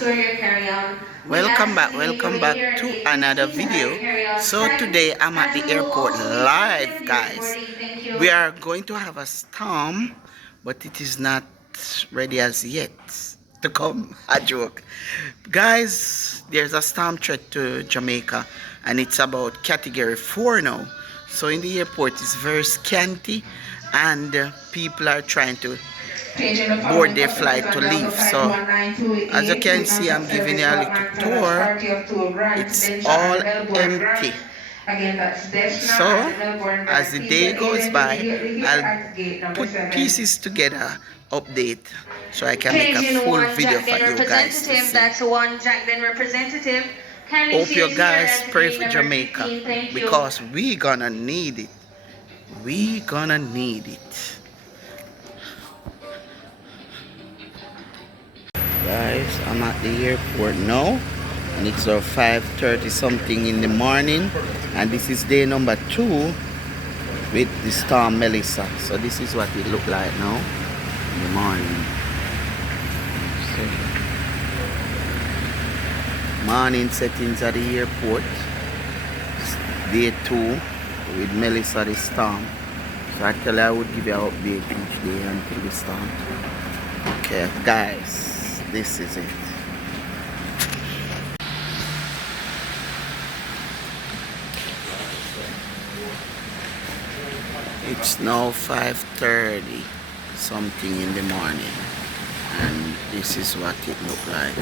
store your carry-on. Welcome back to another video. So today I'm at the airport live, guys. We are going to have a storm, but it is not ready as yet to come. A joke. Guys, there's a storm threat to Jamaica, and it's about category 4 now. So in the airport it's very scanty, and people are trying to board their flight to leave. So as you can see, I'm giving you a little tour. It's all empty. So as the day goes by, I'll put pieces together, update, so I can make a full video for you guys to see. That's one Jacqueline representative. Hope you guys pray for Jamaica, because we gonna need it. We gonna need it. Guys, I'm at the airport now, and it's 5:30 something in the morning, and this is day number 2 with the storm Melissa. So this is what it look like now in the morning. So, morning settings at the airport. Day 2 with Melissa, the storm. So actually I would give you an update each day until the storm. Okay, guys. This is it. It's now 5:30 something in the morning, and this is what it look like.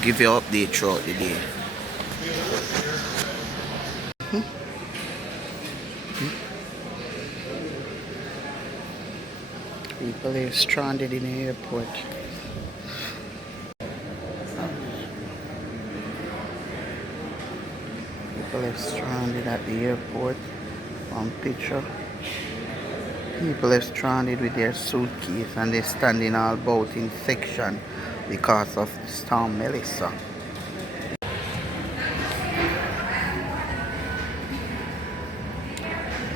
Give you an update throughout the day. People are stranded in the airport. People are stranded at the airport. One picture. People are stranded with their suitcase, and they're standing all about in section because of the storm Melissa.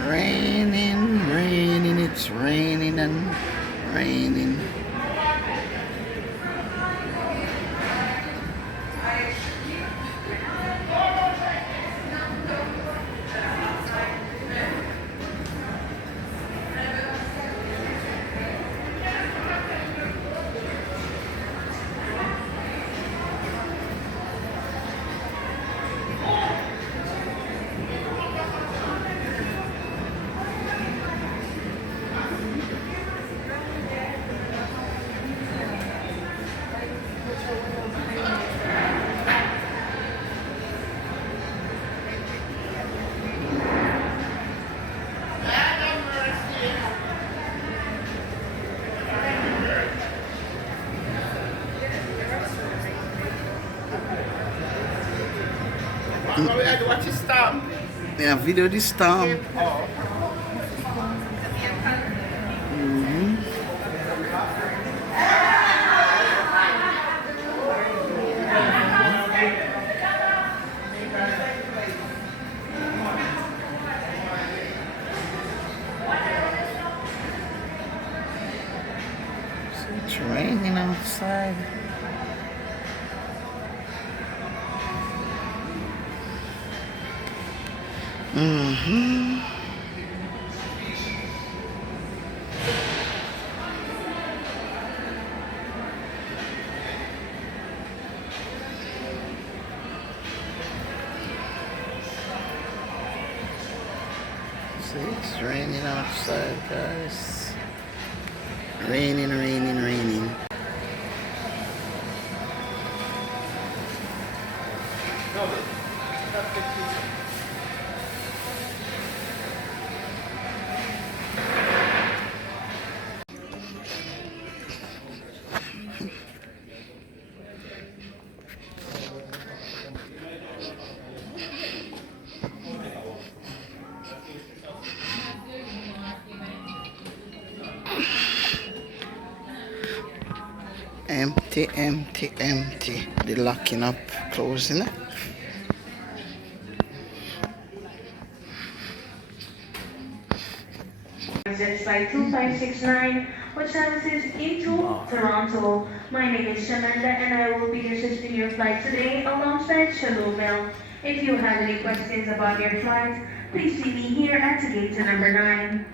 Raining, it's raining and raining. Watch the storm. Yeah, video this storm. It's raining outside. See, it's raining outside, guys. Raining. Empty. The locking up, closing up. Jet flight 2 1569, with services into Toronto. My name is Shamanda and I will be assisting your flight today alongside Shalomel. If you have any questions about your flight, please see me here at gate number 9.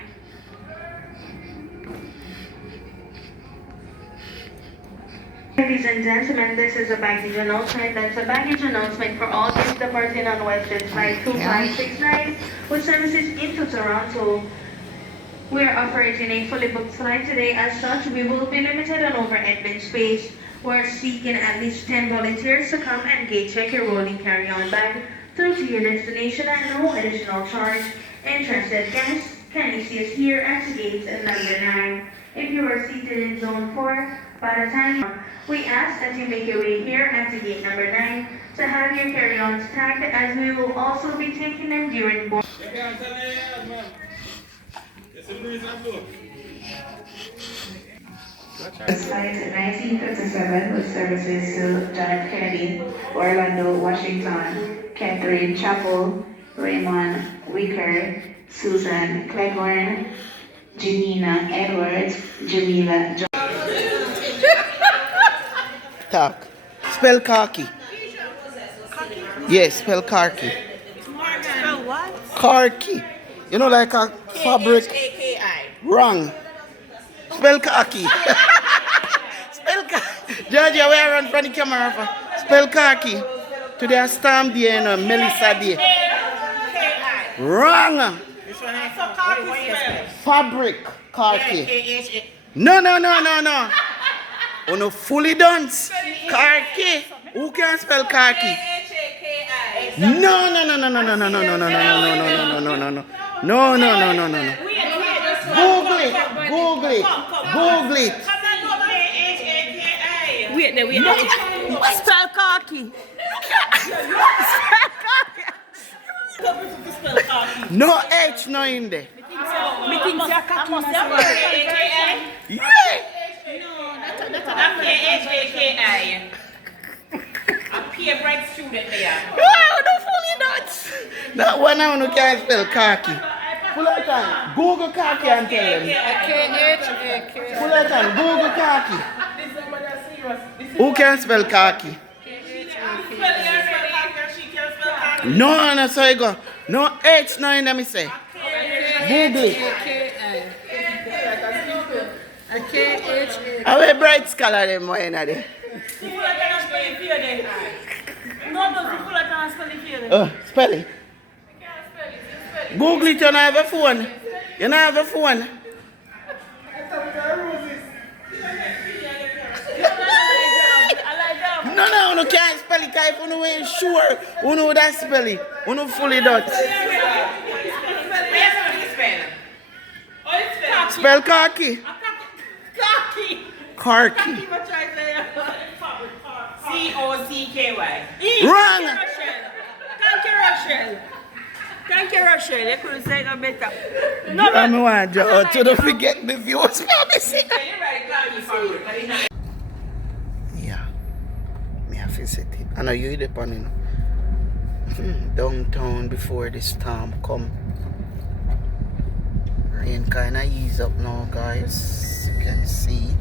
Ladies and gentlemen, this is a baggage announcement. That's a baggage announcement for all guests departing on Western Flight 2569 with services into Toronto. We are operating a fully booked flight today. As such, we will be limited on overhead bin space. We're seeking at least 10 volunteers to come and gate check your rolling carry-on bag through to your destination at no additional charge. Interested guests, kindly see us here at gate number 9. If you are seated in zone 4, by the time we ask that you make your way here at the gate number 9 to have your carry-ons tagged, as we will also be taking them during board. Flight 1957 with services to John F. Kennedy, Orlando, Washington, Catherine Chapel, Raymond Wicker, Susan Cleghorn, Janina Edwards, Jamila John. Talk. Spell khaki. Yes, spell khaki. Spell what? Khaki. You know, like a fabric. K-H-A-K-I. Wrong. Spell khaki. Spell khaki. Georgia, where I run from the camera for? Spell khaki. Today I Storm Day and Melissa Day. K-I. Wrong. Which one is it? Fabric khaki. K-H-A. No. Oh no, fully done. Khaki. Who can spell khaki? K-H-A-K-I. No. Google it. K-H-A-K-I. Wait there. Spell khaki. No H, no in there. Me think you're K-H-A-K-I. Yeah. That's K-H-A-K-I. A peer bright student there. Wow, no fully nuts. That one I want to can't spell khaki. Full of time. Google khaki and tell them. K-H-A-K. Full of time. Google khaki. Who can spell khaki? No, so you go. No H, no in there, me say. Google it. I wear bright scholar them more in there. Spell it. Google it, you don't have a phone. You don't have a phone. No, you can't spell it. If you ain't sure, you know that spell it. You know fully done. Spell khaki. Khaki. C-O-C-K-Y. Wrong. Thank you, Rochelle. You couldn't say no better. No, I want you to don't forget the views. Yeah. Me have to set it. I know you the pan downtown before the storm come. Rain kinda ease up now, guys. You can see.